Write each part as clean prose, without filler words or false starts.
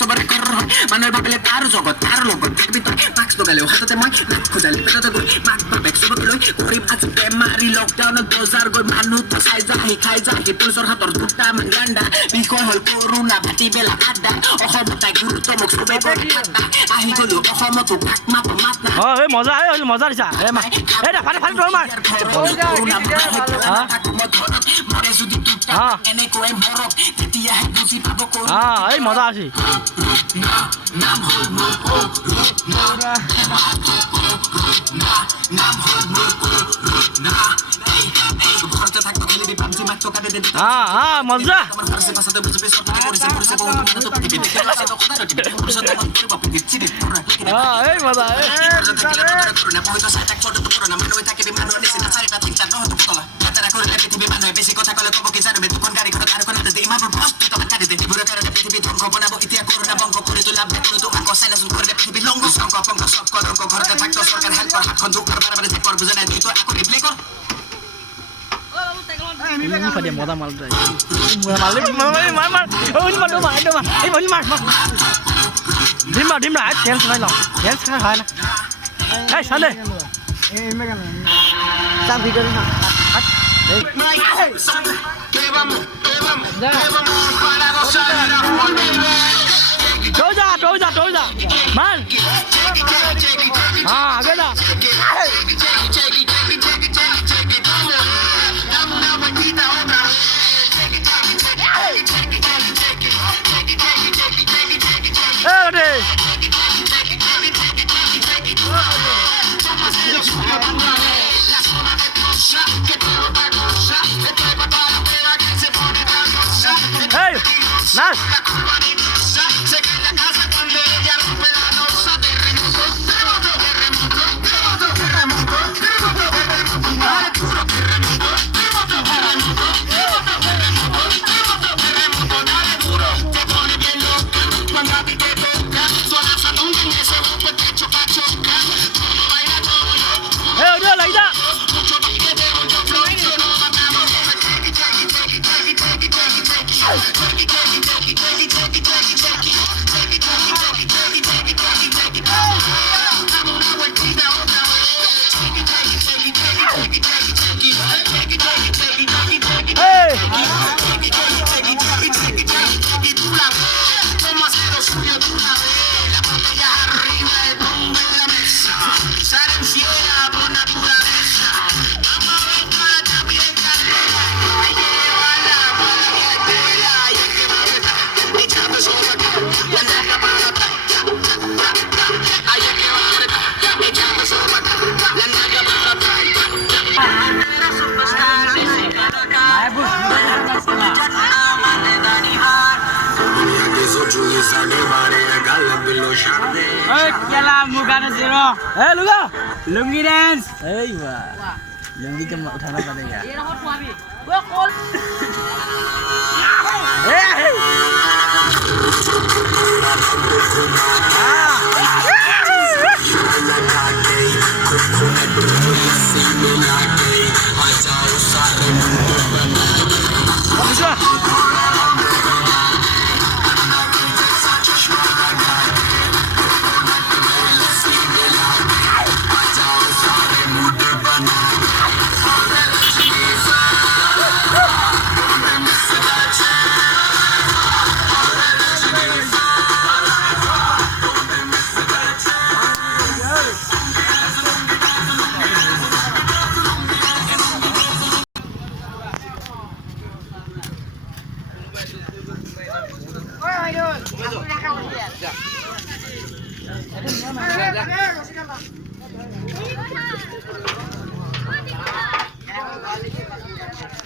সবরে কর মানের বাপলে তার জগৎ তার লগত ভিতর মাস্ক লগালে হাততে মই নাক খোদালে পেটতে গই মাক বাপেক সবক লই গরিব আজ বেমারি লকডাউন দোজার গই মানুষ তো খাই যাহি পুলিশৰ হাতৰ দুটা মান গান্ডা বিষয় হল কৰোনা ভাটি বেলা আড্ডা অসমতাই গুৰুত্ব মোক সবে আহি গলো অসমতো ভাত মাপ মাত না এই মজা মজা দিছা এই মা এই দে ফাটি ধৰ মাৰ মৰে যদি দুটা এনেকৈ মৰক তেতিয়াহে বুজি পাব এই মজা আছে নাম হল মোৰ নাম হল মোৰ ঘৰতে থাকতো খেলিবি পাবজি মাক টকা দে মজা আমার ঘরে পাশাতে বুঝবে সরকারি করেছে বহুত তো পৃথিবী দেখে আছে তো কথা রাখবি পুরুষ তো মন করব দিচ্ছি রে এই মজা না বহুত সাথে ছোট তো পুরো না মনে থাকে বিমান হলে সিনা চারিটা তিনটা নহ তো তোলা তারা করে পৃথিবী মানে বেশি কথা কলে কব কি জানবে তখন গাড়ি করে আর কোন দে ইমাম প্রস্তুত তো কাটে দে পুরো করে পৃথিবী ধ্বংস বানাবো ইতিহাস করোনা বঙ্গ করে তো লাভ কোনো তো আঙ্ক সাইনাস করে পৃথিবী লঙ্গ সংক পঙ্ক সব কলঙ্ক ঘরতে থাকতো সরকার হেল্প কর হাত খন্দুক করে বারবার চেক কর বুঝে না তুই তো আকো রিপ্লাই কর ini pada moda mal dai mar oi mar do ma ei boli mar dim ra chance nai lo chance kha khai na ei sale ei me kan sam video ni hat ei Trôi ra man cái đó đi hey nice Hey, lungi dance. Hey, wah. Lungi ke uthana padega. Ye rahat pabi. Gua call. Hey.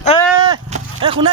Eh,